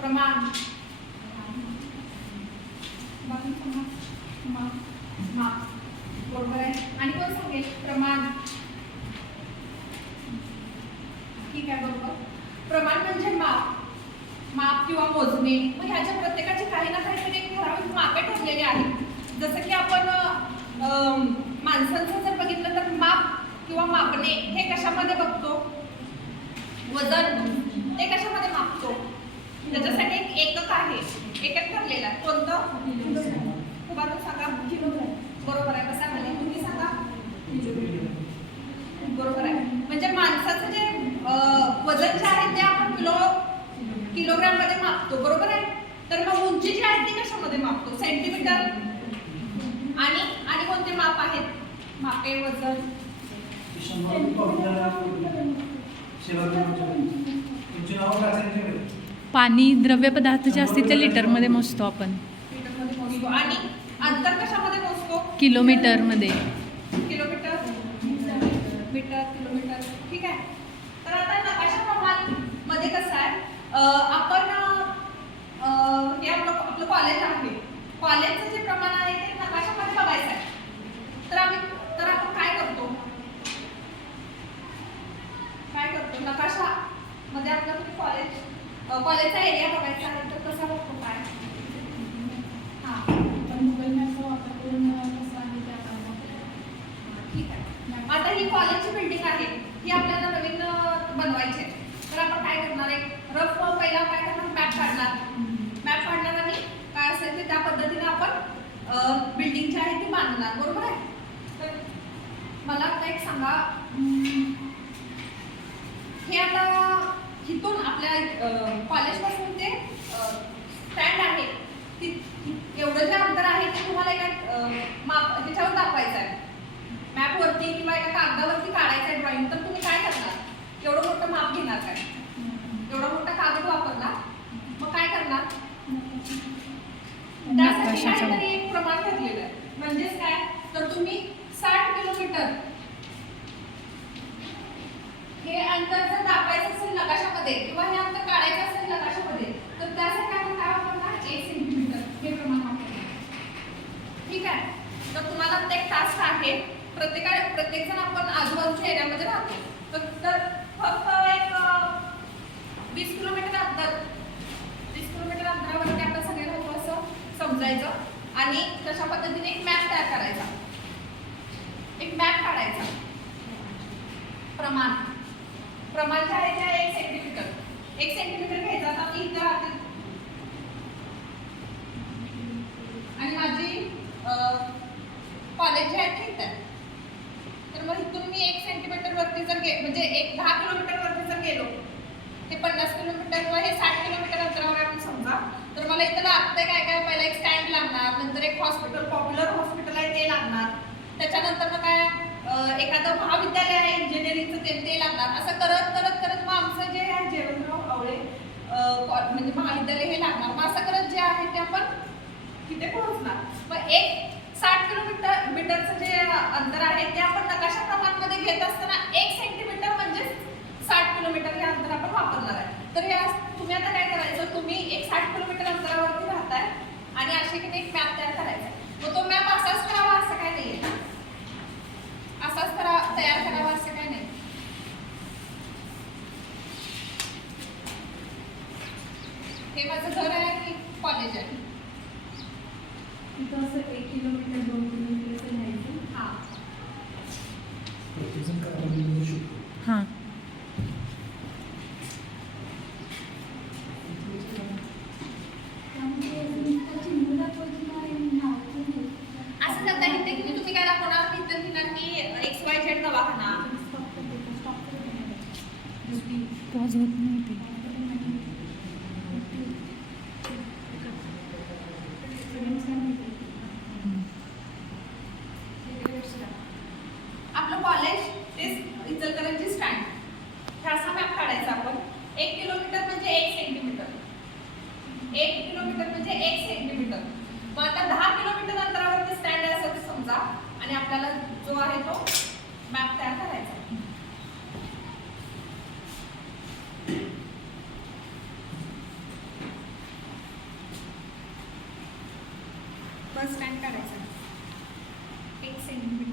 प्रमाण. बाकी माप माप बरोबर आहे. आणि कोण सांगेल? प्रमाण. ठीक आहे बरोबर. प्रमाण म्हणजे माप. माप किंवा मोजणे. मग ह्याच्या प्रत्येकाचे काही ना काहीतरी एक ठराविक मापे ठरलेले आहेत. जसं की आपण माणसांचं जर बघितलं तर माप किंवा मापणे हे कशामध्ये बघतो? वजन. ते कशामध्ये मापतो? त्याच्यासाठी एक एकक आहे एकक ठरलेलं आहे कोणतं उभारून सांगा बरोबर आहे कसा म्हणे तुम्ही सांगा बरोबर आहे म्हणजे माणसाचं जे वजन जे आहे ते आपण किलो किलोग्राममध्ये मापतो बरोबर आहे तर मग उंची जी आहे ती कशामध्ये मापतो सेंटीमीटर आणि आणि कोणते माप आहेत मापे वजन तुमची नावं पाणी द्रव्य पदार्थ जे असतील ते लिटरमध्ये मोजतो आपण. आणि अंतर कशामध्ये मोजतो? किलोमीटरमध्ये. किलोमीटर? Metre kilometre. ठीक आहे. तर आता नकाशा प्रमाणमध्ये कसं आहे? आपण अं, हे आपलं आपलं कॉलेज आहे. कॉलेजचं जे प्रमाण आहे ते नकाशामध्ये बघायचं आहे. तर आम्ही तर आपण काय करतो काय करतो नकाशा मध्ये आपलं तुम्ही कॉलेज अं, कॉलेजचा एरिया बघायचा आहे तर कसा बघतो काय? हां ठीक आहे. आता ही कॉलेजची बिल्डिंग आहे ही आपल्याला नवीन बनवायची आहे. तर आपण काय करणार आहे? रफ पहिला काय करणार? मॅप काढणार. मॅप काढणार आणि काय असेल ते त्या पद्धतीने आपण बिल्डिंग जी आहे ती बांधणार. बरोबर आहे? तर मला आता एक सांगा. हे आता इथून आपल्या कॉलेजपासून ते स्टँड आहे. ती एवढं जे अंतर आहे ते तुम्हाला एका माप ह्याच्यावर दाखवायचं आहे. मॅपवरती किंवा एका कागदावरती काढायचं आहे ड्रॉइंग तर तुम्ही काय करणार? एवढं मोठं माप घेणार काय? एवढा मोठा कागद वापरणार? मग काय करणार? त्यासाठी काहीतरी एक प्रमाण ठरलेलं आहे. म्हणजेच काय? तर तुम्ही साठ किलोमीटर हे अंतर जर दाखवायचं असेल नकाशामध्ये किंवा हे अंतर काढायचं असेल नकाशामध्ये तर त्यासाठी आपण काय वापरणार एक सेंटीमीटर हे प्रमाण वापरणार ठीक आहे तर तुम्हाला आता एक टास्क आहे प्रत्येका प्रत्येक जण आपण आजूबाजूच्या एरियामध्ये राहतो. तर फक्त एक वीस किलोमीटर अंतर वीस किलोमीटर अंतरावरती आपण सगळे राहतो असं समजायचं. आणि तशा पद्धतीने एक मॅप तयार करायचा. एक मॅप काढायचा. प्रमाण. प्रमाण जे आहे ते आहे एक सेंटीमीटर एक सेंटीमीटर घ्यायचा आता मी इथं राहते. आणि माझी कॉलेज जे आहे ते इथं आहे तर मग इथून मी एक सेंटीमीटर वरती जर गे म्हणजे एक दहा किलोमीटर वरती जर गेलो ते पन्नास किलोमीटर किंवा हे साठ किलोमीटर अंतरावर आपण समजा तर मला इथं लागतंय काय काय? पहिला एक स्टँड लागणार नंतर एक हॉस्पिटल पॉप्युलर हॉस्पिटल आहे ते लागणार. त्याच्यानंतर मग काय एखादं महाविद्यालय आहे इंजिनिअरिंगचं ते ते लागणार. असं करत करत करत मग आमचं जे आहे जेवणराव आवळे म्हणजे महाविद्यालय हे लागणार. मग असं करत जे आहे ते आपण तिथे पोहोचणार. मग एक साठ किलोमीटर मीटरचं जे अंतर आहे ते आपण नकाशा प्रमाणमध्ये घेत असताना एक सेंटीमीटर म्हणजे साठ किलोमीटर हे अंतर आपण वापरणार आहे. तर या तुम्ही आता काय करायचं तुम्ही एक साठ किलोमीटर अंतरावरती राहताय आणि अशी की एक मॅप तयार करायचा मग तो मॅप असाच करावा असं काय नाही आहे करा तयार करावा असं काय नाही हे माझं घर आहे की कॉलेज आहे तिथं असं एक किलोमीटर दोन किलोमीटर असं लिहायचं हां प्रत्येकजण कागद लिहू शकतो हां त्यामध्ये नुसतं चिन्ह दाखवायचं नाही आणि नावाचं लिहायचं. असं करता येते की तुम्ही काय दाखवणार मी तर लिहिणार की एक्स वाय झेड दवाखाना Stop करतो, stop करतो नाही. दुसरी होत नाही आपलं कॉलेज ते इचलकरंजी स्टँड हे मॅप काढायचा आपण. एक किलोमीटर म्हणजे एक सेंटीमीटर एक किलोमीटर म्हणजे एक सेंटीमीटर मग आता दहा किलोमीटर अंतरावरती स्टँड आहे असं समजा. आणि आपल्याला जो आहे तो मॅप तयार करायचा same.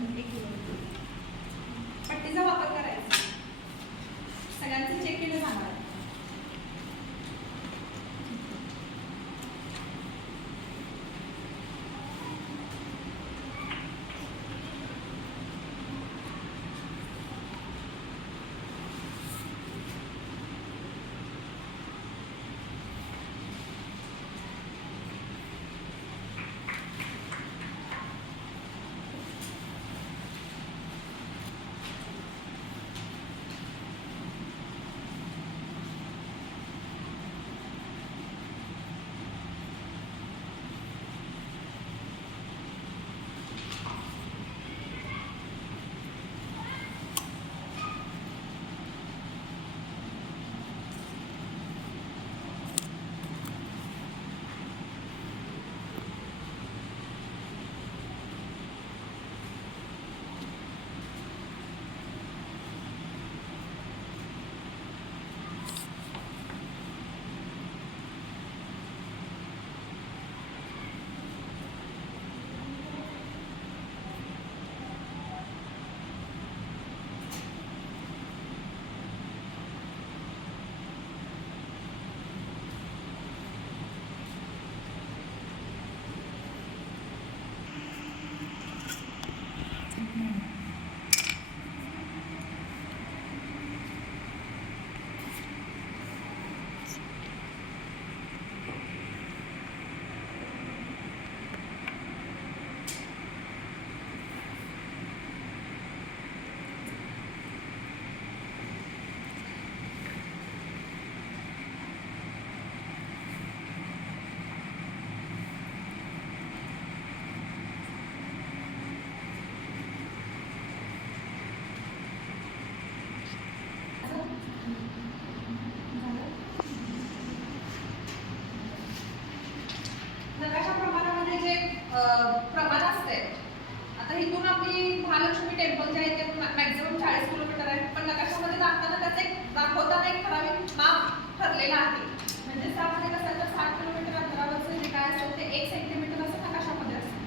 तर इथून आपली महालक्ष्मी टेम्पल जे आहे ते मॅक्झिमम चाळीस किलोमीटर आहे. पण नकाशामध्ये दाखवताना त्याचं एक दाखवताना एक ठराविक माप ठरलेला आहे. म्हणजे त्यामध्ये कसं तर साठ किलोमीटर अंतरावरचं जे काय असेल ते एक सेंटीमीटर असं नकाशामध्ये असतं.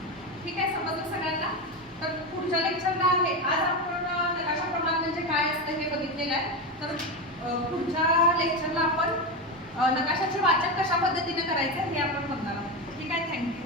ठीक आहे समजलं सगळ्यांना? तर पुढच्या लेक्चरला आहे. आज आपण अं, नकाशा प्रमाण म्हणजे काय असतं हे बघितलेलं आहे. तर पुढच्या लेक्चरला आपण नकाशाचे वाचन कशा पद्धतीने करायचं हे आपण बघणार आहोत. ठीक आहे थँक्यू